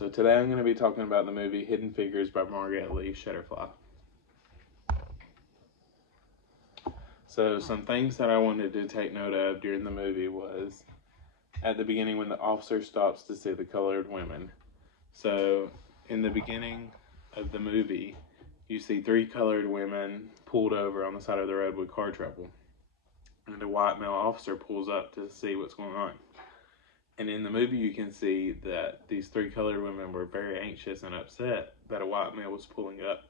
So today I'm going to be talking about the movie Hidden Figures by Margaret Lee Shutterfly. So some things that I wanted to take note of during the movie was at the beginning when the officer stops to see the colored women. So in the beginning of the movie, you see 3 colored women pulled over on the side of the road with car trouble. And a white male officer pulls up to see what's going on. And in the movie, you can see that these 3 colored women were very anxious and upset that a white male was pulling up.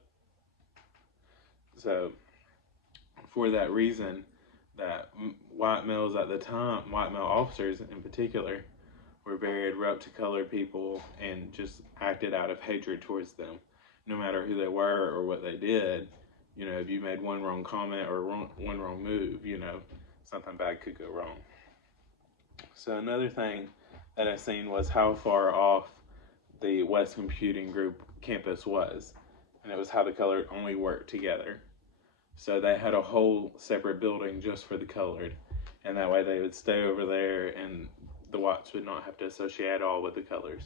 So, for that reason, that white males at the time, white male officers in particular, were very abrupt to colored people and just acted out of hatred towards them. No matter who they were or what they did, if you made one wrong comment or one wrong move, something bad could go wrong. So another thing that I seen was how far off the West Computing Group campus was. And it was how the colored only worked together. So they had a whole separate building just for the colored. And that way they would stay over there and the whites would not have to associate at all with the colors.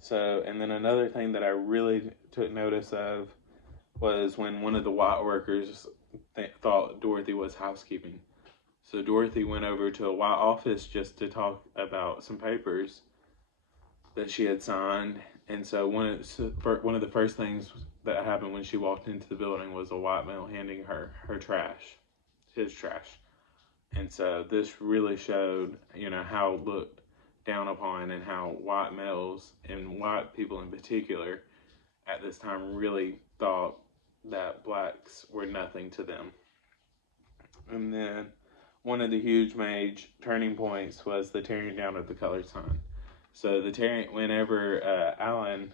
So, and then another thing that I really took notice of was when one of the white workers thought Dorothy was housekeeping. So Dorothy went over to a white office just to talk about some papers that she had signed. And so one of the first things that happened when she walked into the building was a white male handing her trash, his trash. And so this really showed, how looked down upon and how white males and white people in particular at this time really thought that blacks were nothing to them. And then one of the huge major turning points was the tearing down of the colored sign. So whenever Alan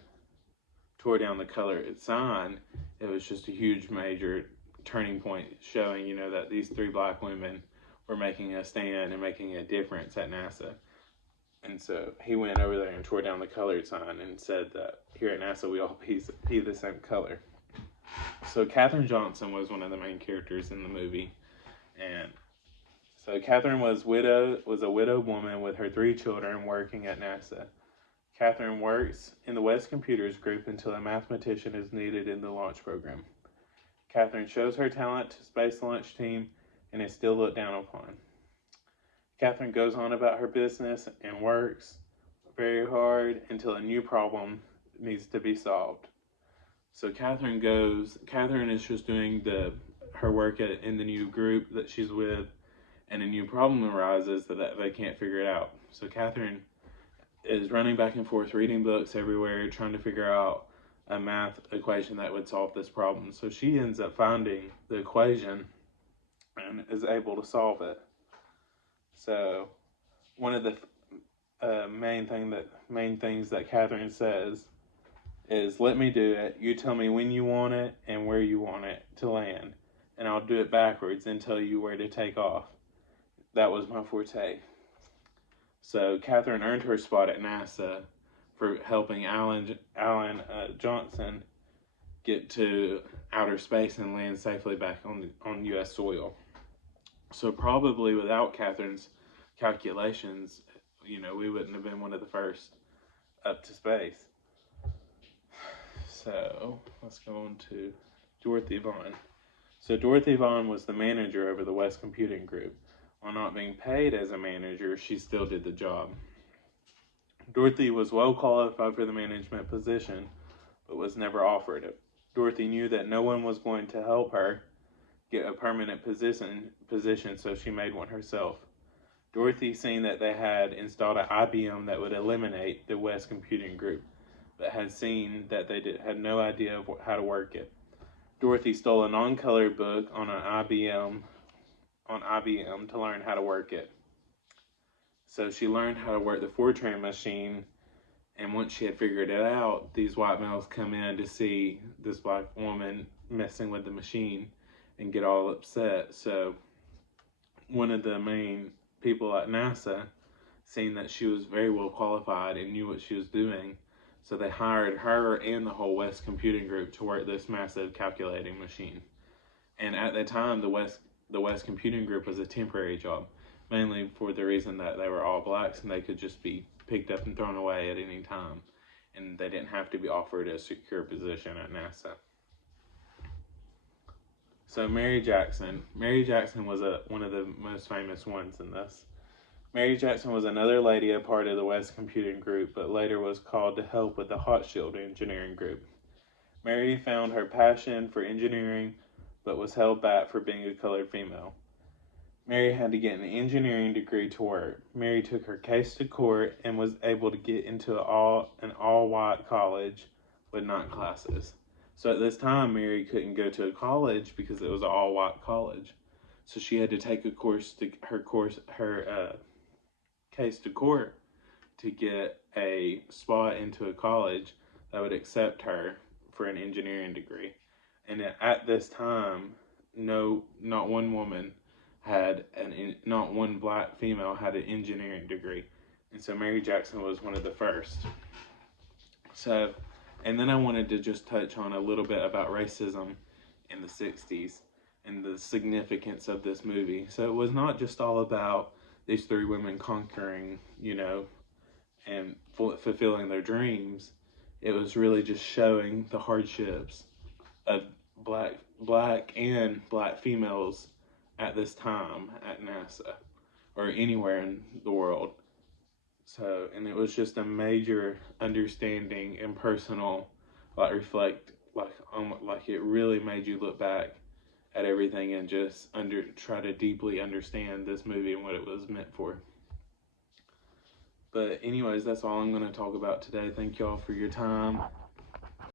tore down the colored sign, it was just a huge major turning point showing, that these 3 black women were making a stand and making a difference at NASA. And so he went over there and tore down the colored sign and said that here at NASA we all be the same color. So Katherine Johnson was one of the main characters in the movie. And so Katherine was a widowed woman with her 3 children working at NASA. Katherine works in the West Computers Group until a mathematician is needed in the launch program. Katherine shows her talent to Space Launch Team and is still looked down upon. Katherine goes on about her business and works very hard until a new problem needs to be solved. So Katherine is just doing her work in the new group that she's with, and a new problem arises that they can't figure it out. So Katherine is running back and forth, reading books everywhere, trying to figure out a math equation that would solve this problem. So she ends up finding the equation and is able to solve it. So one of the main things that Katherine says is, "Let me do it. You tell me when you want it and where you want it to land, and I'll do it backwards and tell you where to take off." That was my forte. So Katherine earned her spot at NASA for helping Alan Johnson get to outer space and land safely back on U.S. soil. So probably without Katherine's calculations, we wouldn't have been one of the first up to space. So let's go on to Dorothy Vaughan. So Dorothy Vaughan was the manager over the West Computing Group. While not being paid as a manager, she still did the job. Dorothy was well qualified for the management position, but was never offered it. Dorothy knew that no one was going to help her get a permanent position, so she made one herself. Dorothy seen that they had installed an IBM that would eliminate the West Computing Group, but had seen that they had no idea of how to work it. Dorothy stole a non-colored book on IBM to learn how to work it. So she learned how to work the Fortran machine, and once she had figured it out, these white males come in to see this black woman messing with the machine and get all upset. So one of the main people at NASA seen that she was very well qualified and knew what she was doing, so they hired her and the whole West Computing Group to work this massive calculating machine. And at that time, the West Computing Group was a temporary job, mainly for the reason that they were all blacks and they could just be picked up and thrown away at any time, and they didn't have to be offered a secure position at NASA. So Mary Jackson was one of the most famous ones in this. Mary Jackson was another lady, a part of the West Computing Group, but later was called to help with the Hochschild Engineering Group. Mary found her passion for engineering, but was held back for being a colored female. Mary had to get an engineering degree to work. Mary took her case to court and was able to get into an all-white college with 9 classes. So at this time, Mary couldn't go to a college because it was an all-white college. So she had to take her case to court to get a spot into a college that would accept her for an engineering degree. And at this time, not one woman not one black female had an engineering degree. And so Mary Jackson was one of the first. So, and then I wanted to just touch on a little bit about racism in the 60s and the significance of this movie. So it was not just all about these 3 women conquering, and fulfilling their dreams. It was really just showing the hardships of black and black females at this time at NASA or anywhere in the world. So, and it was just a major understanding and personal, reflect, it really made you look back at everything and just try to deeply understand this movie and what it was meant for. But anyways, that's all I'm going to talk about today. Thank y'all for your time.